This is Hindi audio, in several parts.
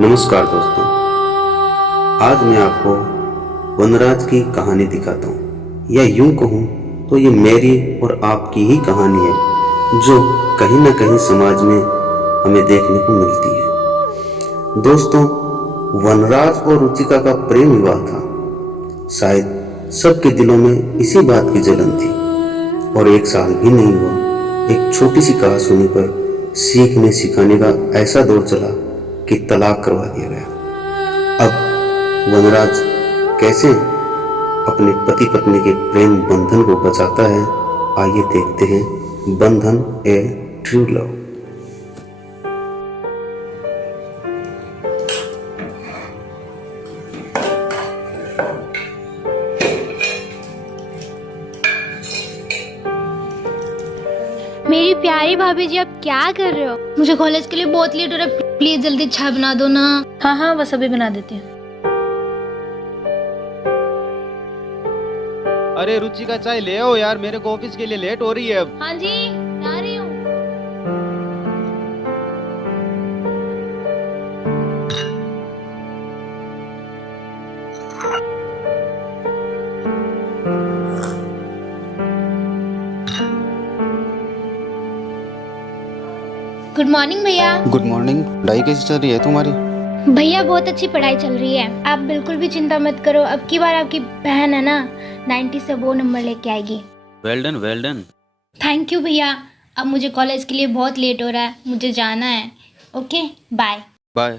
नमस्कार दोस्तों, आज मैं आपको वनराज की कहानी दिखाता हूँ, या यूं कहूँ तो ये मेरी और आपकी ही कहानी है जो कहीं ना कहीं समाज में हमें देखने को मिलती है। दोस्तों, वनराज और रुचिका का प्रेम विवाह था। शायद सबके दिलों में इसी बात की जलन थी और 1 साल भी नहीं हुआ, एक छोटी सी कहासुनी पर सीखने सिखाने का ऐसा दौर चला कि तलाक करवा दिया गया। अब वनराज कैसे अपने पति पत्नी के प्रेम बंधन को बचाता है, आइए देखते हैं बंधन ए ट्रू लव। मेरी प्यारी भाभी जी, आप क्या कर रहे हो? मुझे कॉलेज के लिए बहुत लेट हो रहा है, प्लीज जल्दी चाय बना दो ना। हाँ बस अभी बना देती हूँ। अरे रुचि का चाय ले आओ यार, मेरे को ऑफिस के लिए लेट हो रही है अब। हाँ जी, ला रही हूँ। गुड मॉर्निंग भैया। Good morning. पढ़ाई कैसी चल रही है तुम्हारी? भैया बहुत अच्छी पढ़ाई चल रही है, आप बिल्कुल भी चिंता मत करो। अब की बार आपकी बहन है ना 90 से वो नंबर लेके आएगी। Well done well done. Thank you भैया। अब मुझे कॉलेज के लिए बहुत लेट हो रहा है, मुझे जाना है। Okay bye. बाय।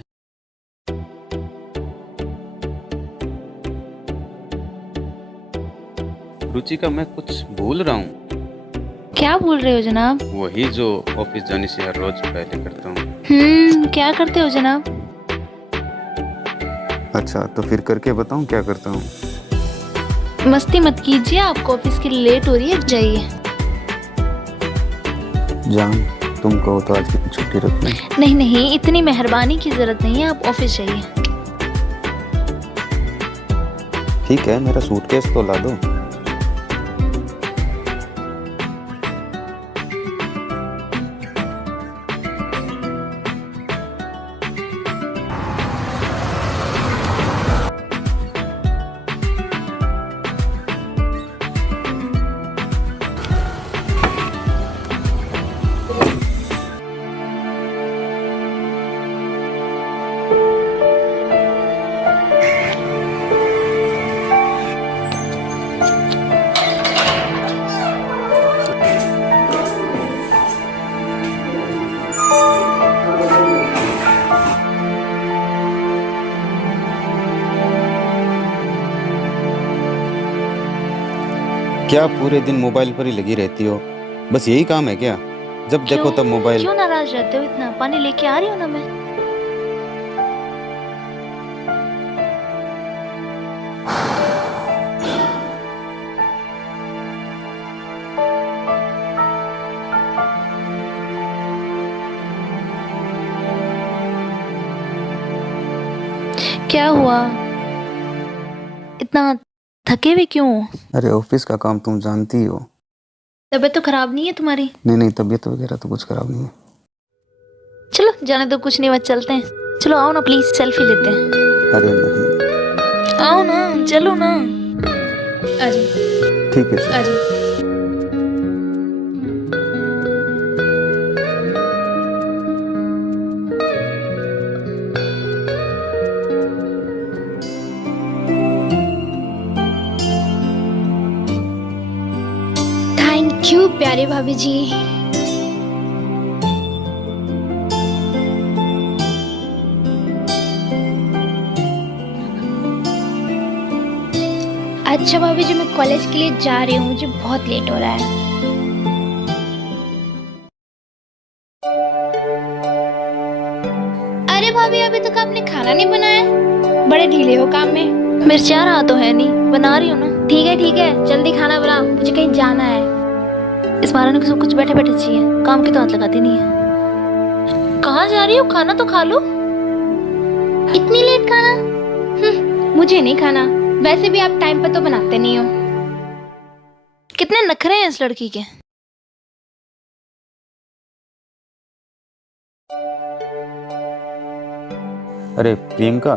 रुचि का मैं कुछ भूल रहा हूँ। क्या बोल रहे हो जनाब? वही जो ऑफिस जाने से हर रोज पहले करता हूँ। क्या करते हो जनाब? अच्छा, तो फिर करके बताऊं क्या करता हूँ। मस्ती मत कीजिए, आपको ऑफिस के लिए लेट हो रही है, जाइए। जान, तुम कहो तो आज की छुट्टी रख लें। नहीं, इतनी मेहरबानी की जरूरत नहीं है, आप ऑफिस जाइए। ठीक है, मेरा सूटकेस तो ला दो। क्या पूरे दिन मोबाइल पर ही लगी रहती हो? बस यही काम है क्या? जब देखो तब मोबाइल। क्यों नाराज रहते हो इतना? पानी लेके आ रही हूँ ना मैं। क्या हुआ? इतना थके हुए क्यों? अरे ऑफिस का काम तुम जानती हो। तबीयत तो खराब नहीं है तुम्हारी? नहीं, तबीयत वगैरह तो कुछ खराब नहीं है। चलो जाने दो, कुछ नहीं, बस चलते हैं। चलो आओ ना, प्लीज सेल्फी लेते हैं। अरे नहीं। आओ ना, चलो ना। आजा ठीक है। आजा। थैंक यू प्यारे भाभी जी। अच्छा भाभी जी, मैं कॉलेज के लिए जा रही हूँ, मुझे बहुत लेट हो रहा है। अरे भाभी, अभी तक आपने खाना नहीं बनाया? बड़े ढीले हो काम में। मिर्चा रहा तो है नहीं, बना रही हूँ ना। ठीक है, जल्दी खाना बना, मुझे कहीं जाना है। इस बार ने कुछ बैठे बैठे चाहिए, काम की तो हाथ लगाती नहीं है। कहाँ जा रही हो? खाना तो खा लो। इतनी लेट खाना? मुझे नहीं खाना। वैसे भी आप टाइम पर तो बनाते नहीं हो। कितने नखरे हैं इस लड़की के। अरे प्रियंका,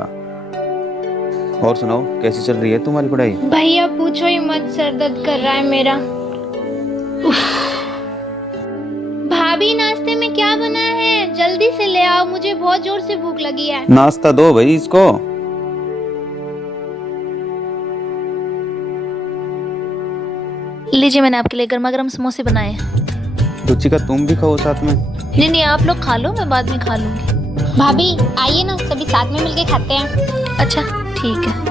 और सुनाओ कैसी चल रही है तुम्हारी पढ़ाई? भैया पूछो ही मत, सर दर्द कर रहा है मेरा। उफ। भाभी नाश्ते में क्या बना है? जल्दी से ले आओ, मुझे बहुत जोर से भूख लगी है। नाश्ता दो भाई इसको। लीजिए, मैंने आपके लिए गर्मा गर्म समोसे बनाए हैं। रुचिका तुम भी खाओ साथ में। नहीं नहीं, आप लोग खा लो, मैं बाद में खा लूंगी। भाभी आइए ना, सभी साथ में मिलके खाते हैं। अच्छा ठीक है।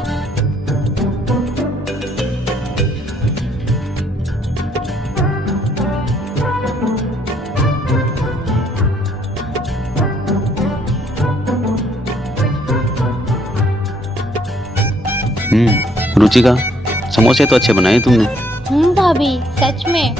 रुचिका, समोसे तो अच्छे बनाए तुमने। भाभी सच में।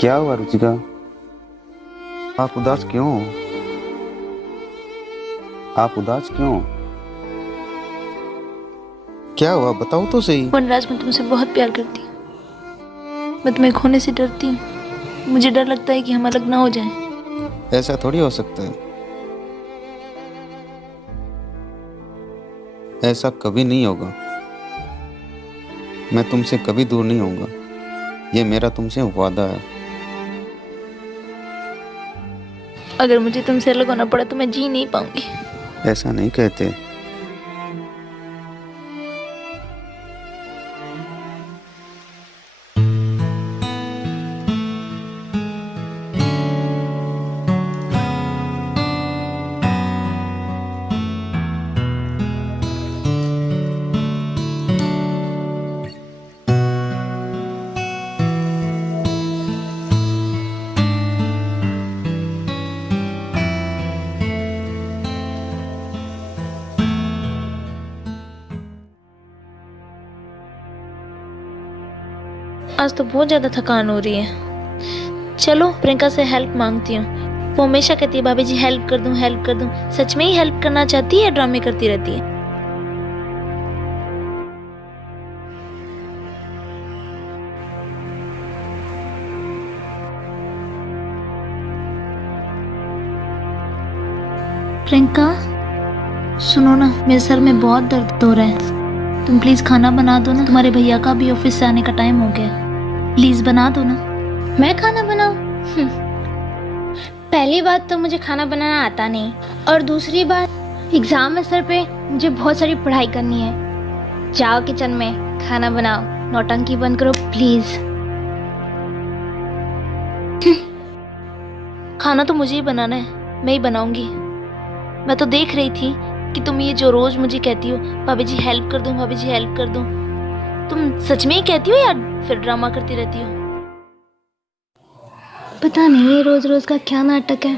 क्या हुआ रुचिका? आप उदास क्यों हो? आप उदास क्यों हो? क्या हुआ बताओ तो सही। वनराज, मैं तुमसे बहुत प्यार करती हूँ। मैं तुम्हें खोने से डरती हूँ। मुझे डर लगता है कि हम अलग ना हो जाएं। ऐसा थोड़ी हो सकता है। ऐसा कभी नहीं होगा। मैं तुमसे कभी दूर नहीं होऊंगा। ये मेरा तुमसे वादा है। अगर मुझे तुमसे अलग होना पड़ा तो मैं जी नहीं पाऊंगी। ऐसा नहीं कहते। आज तो बहुत ज्यादा थकान हो रही है। चलो प्रियंका से हेल्प मांगती हूँ। वो हमेशा कहती है भाभी जी हेल्प कर दूं, हेल्प कर दूं। सच में ही हेल्प करना चाहती है या ड्रामे करती रहती है? प्रियंका सुनो ना, मेरे सर में बहुत दर्द हो रहा है। तुम प्लीज खाना बना दो ना। तुम्हारे भैया का भी ऑफिस से आने का टाइम हो गया। प्लीज बना दो ना। मैं खाना बनाऊं? पहली बात तो मुझे खाना बनाना आता नहीं, और दूसरी बात एग्जाम है सर पे, मुझे बहुत सारी पढ़ाई करनी है। जाओ किचन में खाना बनाओ, नौटंकी बंद करो प्लीज। खाना तो मुझे ही बनाना है, मैं ही बनाऊंगी। मैं तो देख रही थी कि तुम ये जो रोज मुझे कहती हो भाभी जी हेल्प कर दूं, भाभी जी हेल्प कर दूं, तुम सच में ही कहती हो या फिर ड्रामा करती रहती हो? पता नहीं ये रोज रोज का क्या नाटक है।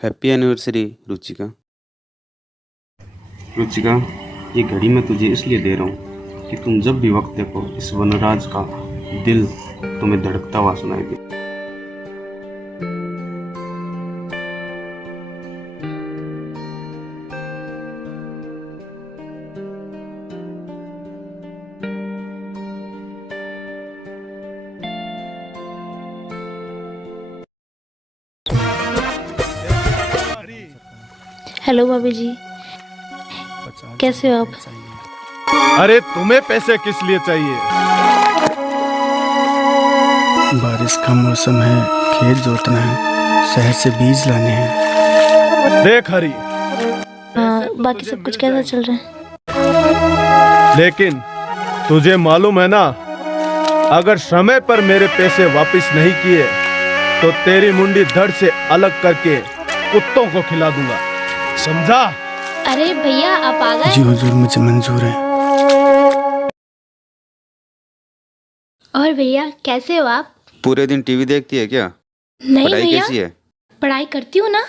Happy anniversary Ruchika. रुचिका, ये घड़ी मैं तुझे इसलिए दे रहा हूँ कि तुम जब भी वक्त देखो इस वनराज का दिल तुम्हें धड़कता हुआ सुनाई दे। हेलो भाभी जी, कैसे हो आप? अरे तुम्हें पैसे किस लिए चाहिए? बारिश का मौसम है, खेत जोतना है, शहर से बीज लाने हैं। देख हरी, हाँ, बाकी सब कुछ कैसा चल रहा है? लेकिन तुझे मालूम है ना, अगर समय पर मेरे पैसे वापस नहीं किए तो तेरी मुंडी धड़ से अलग करके कुत्तों को खिला दूंगा, समझा? अरे भैया आप आ गए? जी हुजूर, मुझे मंजूर है। और भैया कैसे हो आप? पूरे दिन टीवी देखती है क्या? नहीं पढ़ाई भैया, कैसी है? पढ़ाई करती हूँ ना।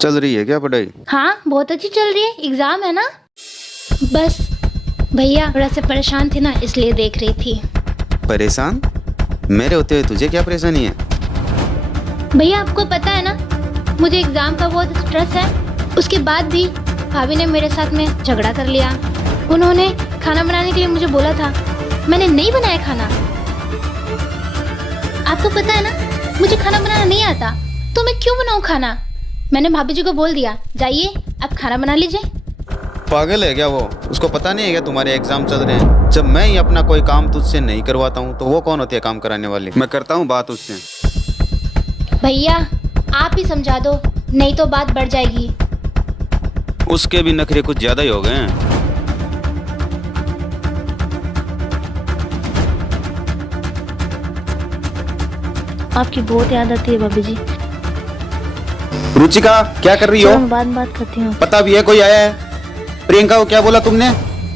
चल रही है क्या पढ़ाई? हाँ बहुत अच्छी चल रही है, एग्जाम है ना। बस भैया थोड़ा सा परेशान थे ना, इसलिए देख रही थी। परेशान? मेरे होते हुए तुझे क्या परेशानी है? भैया आपको पता है ना, मुझे एग्जाम का बहुत स्ट्रेस है। उसके बाद भी भाभी ने मेरे साथ में झगड़ा कर लिया। उन्होंने खाना बनाने के लिए मुझे बोला था, मैंने नहीं बनाया खाना। आपको पता है ना, मुझे खाना बनाना नहीं आता, तो मैं क्यों बनाऊं खाना? मैंने भाभी जी को बोल दिया, जाइए आप खाना बना लीजिए। पागल है क्या वो? उसको पता नहीं है क्या तुम्हारे एग्जाम चल रहे हैं? जब मैं ही अपना कोई काम तुझसे नहीं करवाता हूँ तो वो कौन होती है काम कराने वाली? मैं करता हूँ बात उससे। भैया आप ही समझा दो, नहीं तो बात बढ़ जाएगी। उसके भी नखरे कुछ ज्यादा ही हो गए हैं। आपकी बहुत याद आती है भाभी जी। रुचिका, क्या कर रही हो? चलो मैं बाद में बात करती हूँ। पता भी है कोई आया है? प्रियंका को क्या बोला तुमने?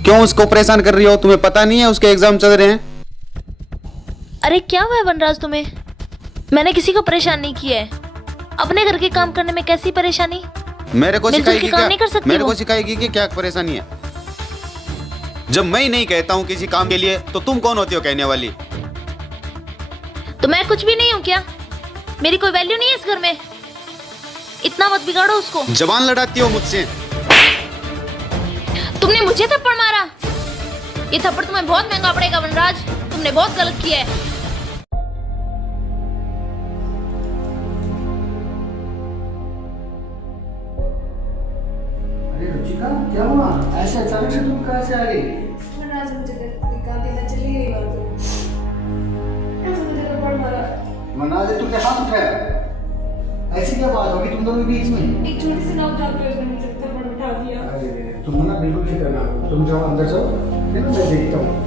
क्यों उसको परेशान कर रही हो? तुम्हें पता नहीं है उसके एग्जाम चल रहे हैं? अरे क्या हुआ है वनराज तुम्हें? मैंने किसी को परेशान नहीं किया है। अपने घर के काम करने में कैसी परेशानी? मेरे को मिलजुल के सिखाएगी काम क्या? नहीं कर सकती मेरे वो? को सिखाएगी कि क्या परेशानी है? जब मैं ही नहीं कहता हूँ किसी काम के लिए तो तुम कौन होती हो कहने वाली? तो मैं कुछ भी नहीं हूँ क्या? मेरी कोई वैल्यू नहीं है इस घर में? इतना मत बिगाड़ो उसको। जबान लड़ाती हो मुझसे। तुमने मुझे थप्पड़ मारा। ये थप्पड़ तुम्हें बहुत महंगा पड़ेगा वनराज, तुमने बहुत गलत किया है। अरे रुचिका, क्या हुआ? ऐसे अचानक से तुम कहाँ से आ गई? वनराज मुझे गांधी में चली गई बात तो ऐसे मुझे थप्पड़ मारा। मनाज, तू क्या हाथ उठाया? ऐसी क्या बात होगी तुम दोनों के बीच में? एक छोटी सी नॉक डाल के उसने मुझे थप्पड़ उठा दिया। अरे तुम ना बिल्कुल फिक्र ना करो, तुम जाओ अंदर जाओ, फिर मैं देखता हूँ।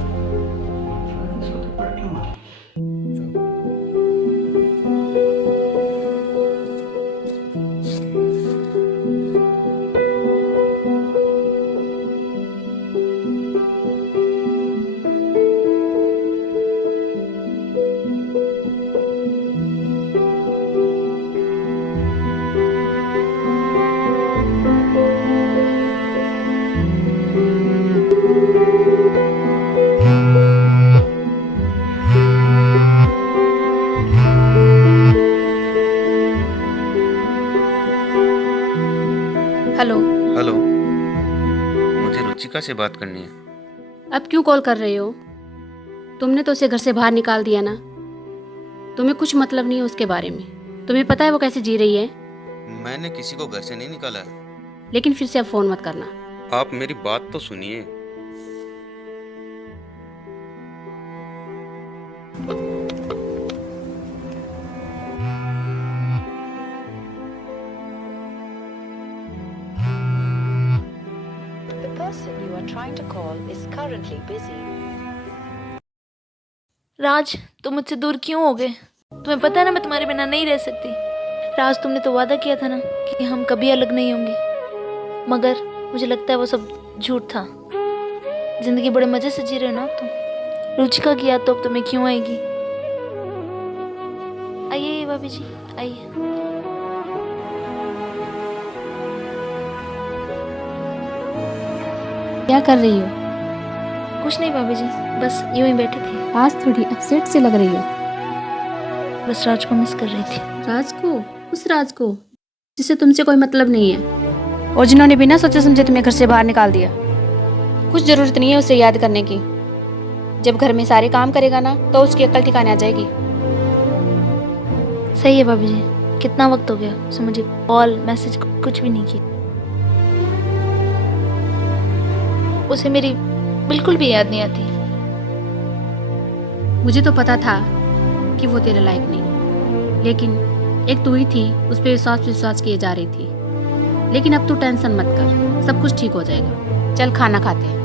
हेलो। हेलो, मुझे रुचिका से बात करनी है। अब क्यों कॉल कर रहे हो? तुमने तो उसे घर से बाहर निकाल दिया ना। तुम्हें कुछ मतलब नहीं है उसके बारे में। तुम्हें पता है वो कैसे जी रही है? मैंने किसी को घर से नहीं निकाला है। लेकिन फिर से अब फोन मत करना। आप मेरी बात तो सुनिए। राज, तुम मुझसे दूर क्यों हो गए? तुम्हें पता है ना मैं तुम्हारे बिना नहीं रह सकती। राज, तुमने तो वादा किया था ना कि हम कभी अलग नहीं होंगे, मगर मुझे लगता है वो सब झूठ था। जिंदगी बड़े मजे से जी रहे हो ना अब तुम। रुचिका की याद तो अब तुम्हें क्यों आएगी? आइए भाभी जी, आइए। क्या कर रही हो? कुछ नहीं भाभी जी, बस यूं ही बैठी थी। आज थोड़ी अपसेट से लग रही हो। बस राज को मिस कर रही थी। राज को? उस राज को जिससे तुमसे कोई मतलब नहीं है और जिन्होंने बिना सोचे समझे तुम्हें घर से बाहर निकाल दिया। कुछ जरूरत नहीं है उसे याद करने की। जब घर में सारे काम करेगा ना तो उसकी अक्ल ठिकाने आ जाएगी। सही है भाभी जी, कितना वक्त हो गया उसे मुझे कॉल मैसेज कुछ भी नहीं किया। उसे मेरी बिल्कुल भी याद नहीं आती। मुझे तो पता था कि वो तेरे लायक नहीं, लेकिन एक तू ही थी उस पर विश्वास किए जा रही थी। लेकिन अब तू टेंशन मत कर, सब कुछ ठीक हो जाएगा। चल खाना खाते हैं।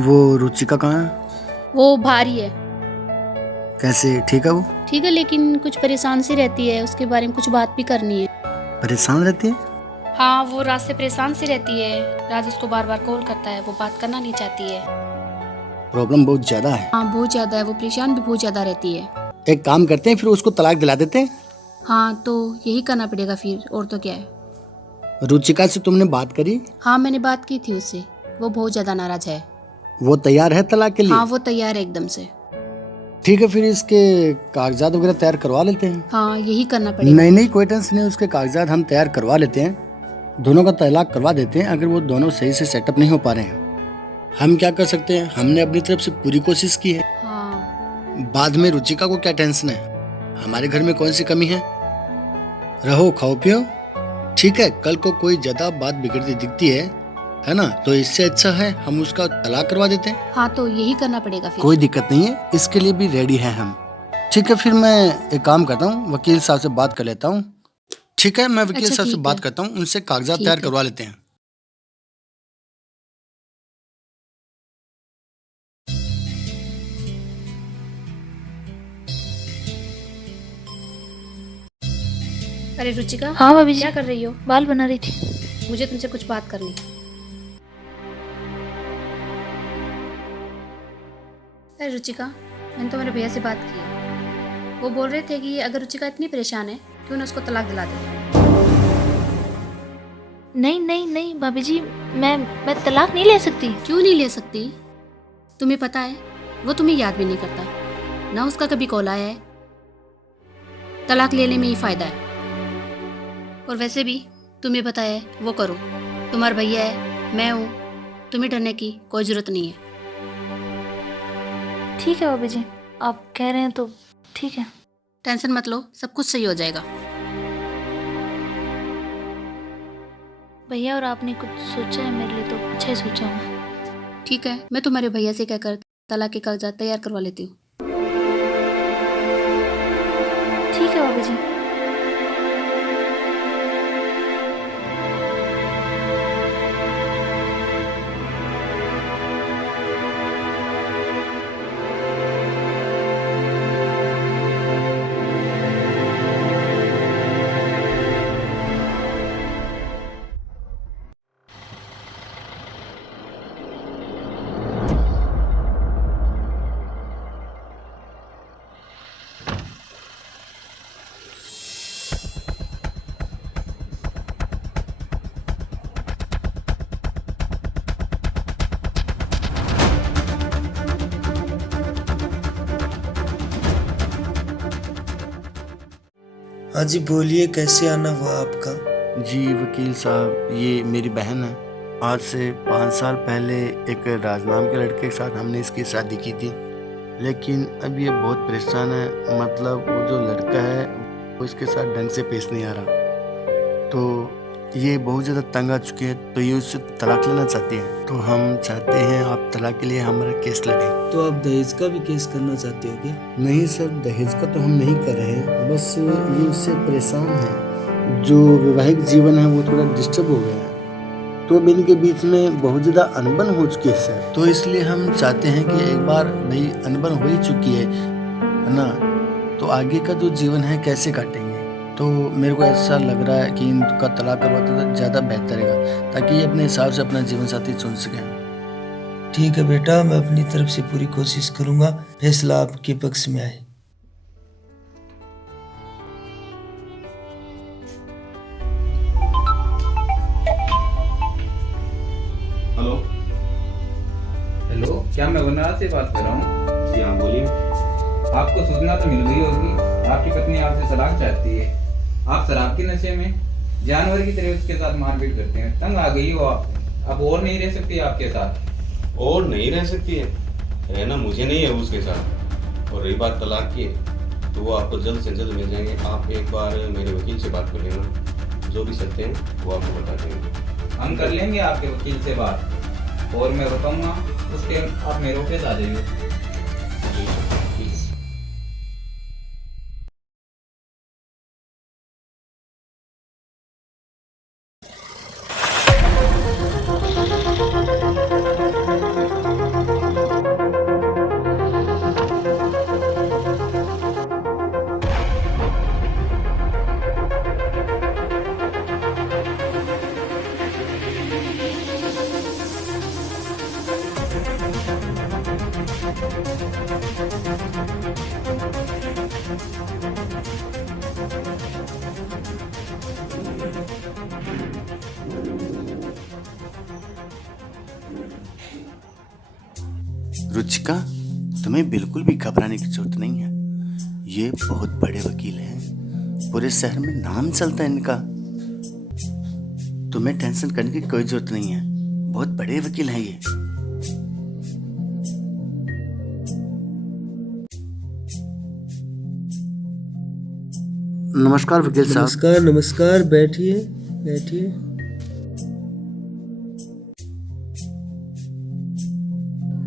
वो रुचिका कहाँ है? वो भारी है। कैसे, ठीक है वो? ठीक है, लेकिन कुछ परेशान सी रहती है। उसके बारे में कुछ बात भी करनी है। परेशान रहती है? हाँ, वो राज से परेशान सी रहती है। राज उसको बार बार कॉल करता है, वो बात करना नहीं चाहती है। प्रॉब्लम बहुत ज्यादा है। हाँ, बहुत ज्यादा है। वो परेशान भी बहुत ज्यादा रहती है। एक काम करते हैं, फिर उसको तलाक दिला देते हैं। हाँ, तो यही करना पड़ेगा फिर, और तो क्या है। रुचिका से तुमने बात करी? हाँ, मैंने बात की थी उससे। वो बहुत ज्यादा नाराज है। वो तैयार है तलाक के लिए? हाँ, वो तैयार है एकदम से। ठीक है, फिर इसके कागजात वगैरह तैयार करवा लेते हैं। हाँ, यही करना पड़ेगा। नहीं, कोई टेंशन नहीं, उसके कागजात हम तैयार करवा लेते हैं। दोनों का तलाक करवा देते हैं। अगर वो दोनों सही से सेटअप नहीं हो पा रहे हैं, हम क्या कर सकते हैं? हमने अपनी तरफ से पूरी कोशिश की है। हाँ। बाद में रुचिका को क्या टेंशन है? हमारे घर में कौन सी कमी है? रहो, खाओ पियो, ठीक है। कल को कोई ज्यादा बात बिगड़ती दिखती है ना, तो इससे अच्छा है हम उसका तलाक करवा देते हैं। हाँ, तो यही करना पड़ेगा फिर। कोई दिक्कत नहीं है, इसके लिए भी रेडी हैं हम। ठीक है, फिर मैं एक काम करता हूँ, वकील साहब से बात कर लेता हूँ। ठीक है, मैं वकील अच्छा, साहब से ठीक बात है। करता हूँ, उनसे कागजात ठीक तैयार है। करवा लेते हैं। अरे रुचिका, हाँ भाभी जी, क्या कर रही हो? बाल बना रही थी। मुझे तुमसे कुछ बात करनी है। अरे रुचिका, मैंने तो मेरे भैया से बात की है। वो बोल रहे थे कि अगर रुचिका इतनी परेशान है, क्यों ना उसको तलाक दिला दे। नहीं भाभी जी, मैं तलाक नहीं ले सकती। क्यों नहीं ले सकती? तुम्हें पता है वो तुम्हें याद भी नहीं करता, ना उसका कभी कॉल आया है। तलाक लेने में ही फायदा है। और वैसे भी तुम्हें पता है वो करो, तुम्हारा भैया है, मैं हूँ, तुम्हें डरने की कोई जरूरत नहीं है। ठीक है भाभी जी, आप कह रहे हैं तो ठीक है। टेंशन मत लो, सब कुछ सही हो जाएगा। भैया और आपने कुछ सोचा है मेरे लिए तो अच्छा ही सोचा होगा। ठीक है, मैं तुम्हारे भैया से कहकर तलाक के कागजात तैयार करवा लेती हूँ। ठीक है भाभी जी। हाँ जी, बोलिए, कैसे आना हुआ आपका? जी वकील साहब, ये मेरी बहन है। आज से 5 साल पहले एक राज नाम के लड़के के साथ हमने इसकी शादी की थी, लेकिन अब ये बहुत परेशान है। मतलब वो जो लड़का है वो इसके साथ ढंग से पेश नहीं आ रहा, तो ये बहुत ज़्यादा तंग आ चुके हैं, तो ये उससे तलाक लेना चाहती है। तो हम चाहते हैं आप तलाक के लिए हमारा केस लड़ें। तो आप दहेज का भी केस करना चाहते हो क्या? नहीं सर, दहेज का तो हम नहीं कर रहे हैं, बस ये उससे परेशान है। जो वैवाहिक जीवन है वो थोड़ा डिस्टर्ब हो गया है, तो अब इनके बीच में बहुत ज़्यादा अनबन हो चुकी है सर। तो इसलिए हम चाहते हैं कि एक बार भाई अनबन हो ही चुकी है ना, तो आगे का जो जीवन है कैसे काटेंगे। तो मेरे को ऐसा लग रहा है कि इनका तलाक करवाते तो ज़्यादा बेहतर रहेगा, ताकि ये अपने हिसाब से अपना जीवन साथी चुन सकें। ठीक है बेटा, मैं अपनी तरफ से पूरी कोशिश करूंगा फैसला आपके पक्ष में आए। हेलो हेलो, क्या मैं वनराज से बात कर रहा हूँ? जी हाँ, बोलिए। आपको सूचना तो मिल गई होगी, आपकी पत्नी आपसे तलाक चाहती है। आप शराब के नशे में जानवर की तरह उसके साथ मारपीट करते हैं, तंग आ गई हो आप, अब और नहीं रह सकती आपके साथ। और नहीं रह सकती है, रहना मुझे नहीं है उसके साथ। और रही बात तलाक की, तो वो आपको जल्द से जल्द मिल जाएंगे। आप एक बार मेरे वकील से बात कर लेना, जो भी सकते हैं वो आपको बता देंगे। हम कर लेंगे आपके वकील से बात, और मैं बताऊंगा उसके आप मेरे ऑफिस आ जाइए। रुचिका, तुम्हें बिल्कुल भी घबराने की जरूरत नहीं है। ये बहुत बड़े वकील हैं, पूरे शहर में नाम चलता है इनका। तुम्हें टेंशन करने की कोई जरूरत नहीं है, बहुत बड़े वकील हैं ये। नमस्कार वकील साहब। नमस्कार नमस्कार, बैठिए बैठिए।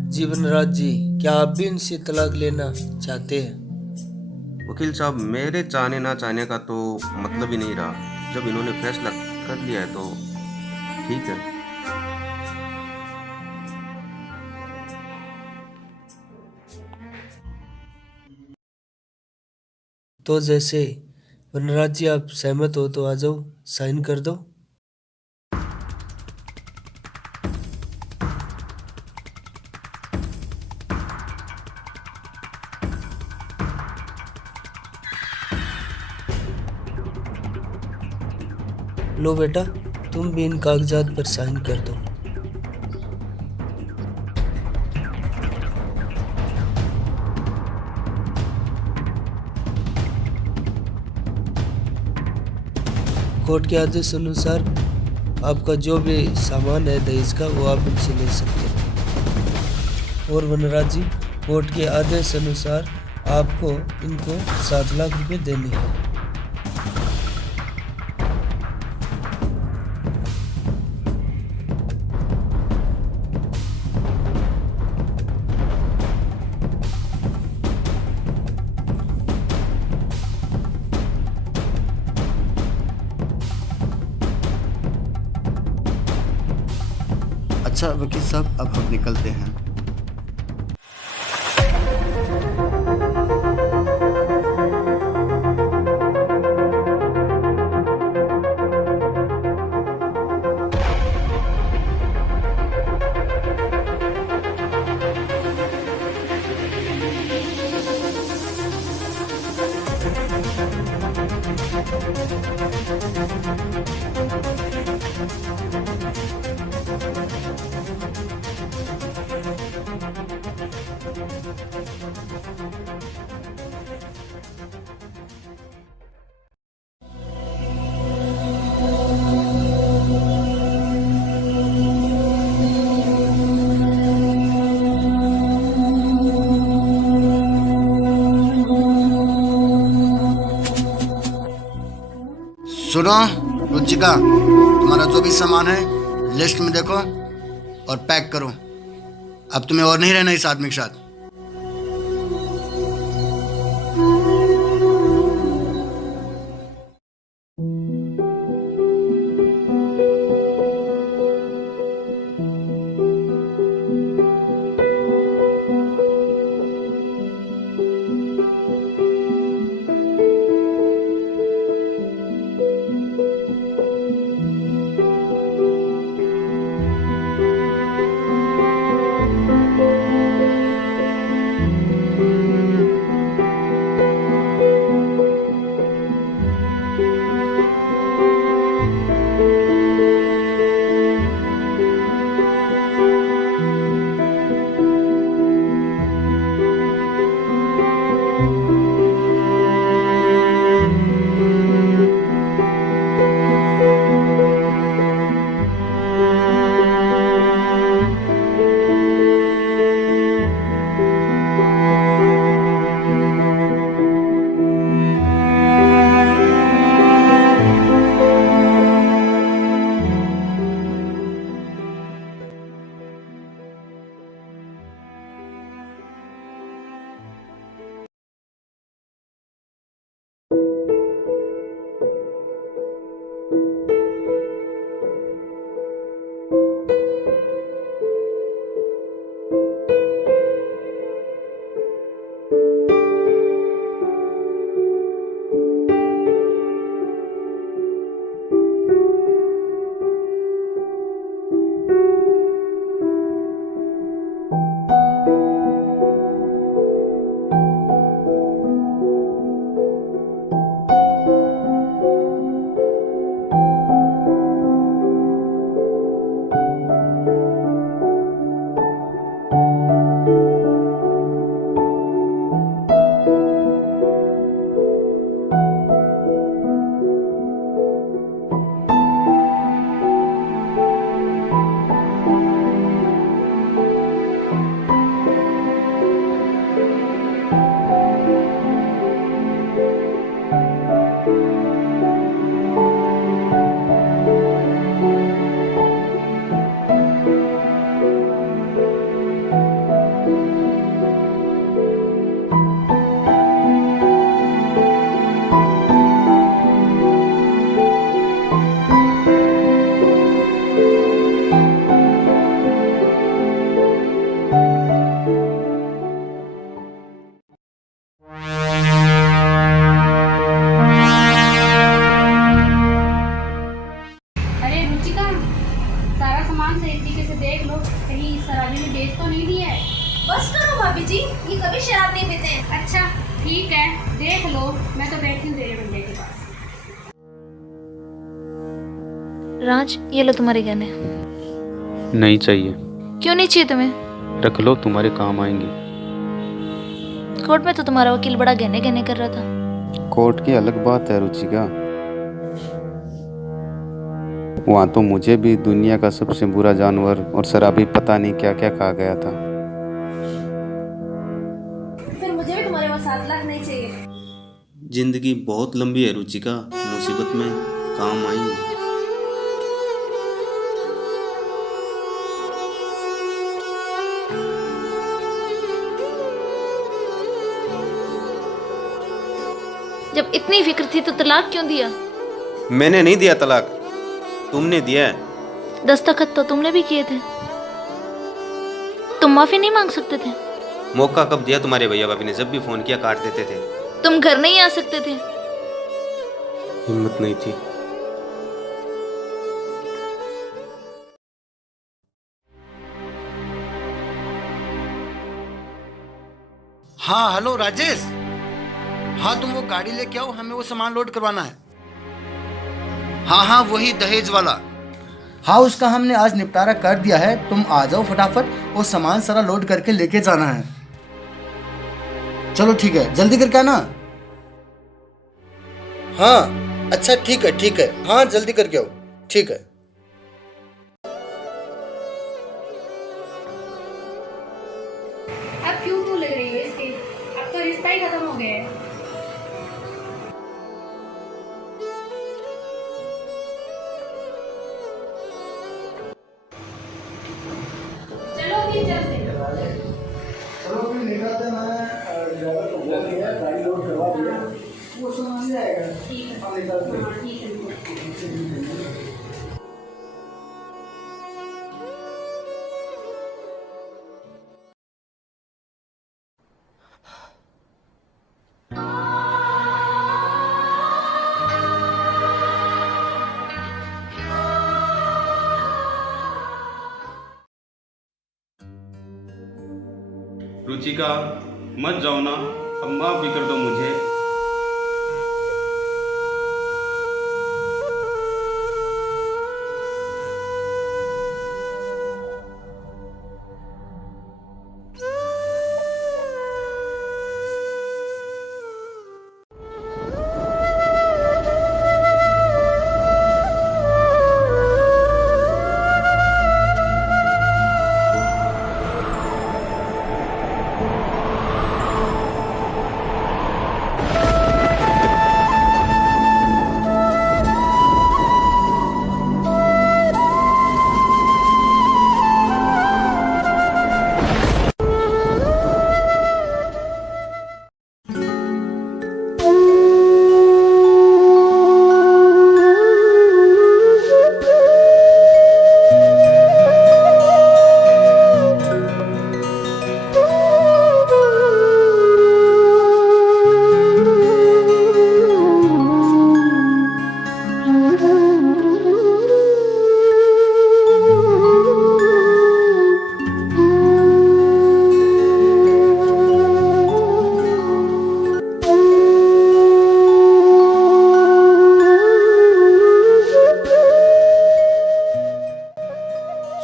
जी वनराज जी, क्या आप भी इनसे तलाक लेना चाहते हैं? वकील साहब, मेरे चाहने ना चाहने का तो मतलब ही नहीं रहा। जब इन्होंने फैसला कर लिया है तो ठीक है। तो जैसे वनराज जी आप सहमत हो तो आ जाओ, साइन कर दो। लो बेटा, तुम भी इन कागजात पर साइन कर दो। कोर्ट के आदेश अनुसार आपका जो भी सामान है दहेज का, वो आप इनसे ले सकते हैं। और वनराज जी, कोर्ट के आदेश अनुसार आपको इनको 7 लाख रुपए देने हैं। अच्छा वकील साहब, अब हम निकलते हैं। सुनो रुचिका, तुम्हारा जो भी सामान है लिस्ट में देखो और पैक करो। अब तुम्हें और नहीं रहना इस आदमी के साथ। कभी शराब नहीं पीते हैं। अच्छा ठीक है, देख लो, मैं तो बैठी हूँ तेरे बंदे के पास। राज, ये लो तुम्हारे गहने। नहीं चाहिए। क्यों नहीं चाहिए तुम्हें? रख लो, तुम्हारे काम आएंगे। कोर्ट में तो तुम्हारा वकील बड़ा गहने गहने कर रहा था। कोर्ट की अलग बात है रुचिका, वहाँ तो मुझे भी दुनिया का सबसे बुरा जानवर और शराबी पता नहीं क्या क्या कहा गया था। फिर मुझे भी तुम्हारे पास 7 लाख नहीं चाहिए। जिंदगी बहुत लंबी है रुचिका, मुसीबत में काम आएंगे। जब इतनी फिक्र थी तो तलाक क्यों दिया? मैंने नहीं दिया तलाक, तुमने दिया है। दस्तखत तो तुमने भी किए थे। तुम माफी नहीं मांग सकते थे? मौका कब दिया तुम्हारे भैया भाभी ने? जब भी फोन किया काट देते थे। तुम घर नहीं आ सकते थे? हिम्मत नहीं थी। हाँ हेलो राजेश, हाँ तुम वो गाड़ी लेके आओ, हमें वो सामान लोड करवाना है। हाँ हाँ वही दहेज वाला। हाँ उसका हमने आज निपटारा कर दिया है, तुम आ जाओ फटाफट, वो सामान सारा लोड करके लेके जाना है। चलो ठीक है, जल्दी करके आना। हाँ अच्छा ठीक है, हाँ जल्दी करके आओ, ठीक है। अब क्यों लग रही है इसकी? अब तो रिश्ता ही खत्म हो गया है। चलो फिर चलते हैं। चलो फिर निकलते हैं, ड्राइवर को बोल दिया गाड़ी लोड करवा दिया, वो सामान ले आएगा। ठीक है, हम निकलते हैं। हाँ, ठीक है। रुचिका मत जाओ ना, अब माफ भी कर दो मुझे।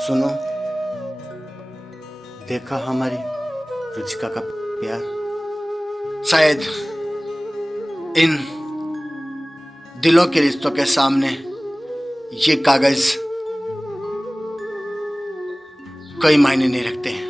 सुनो, देखा हमारी रुचिका का प्यार, शायद इन दिलों के रिश्तों के सामने ये कागज कोई मायने नहीं रखते हैं।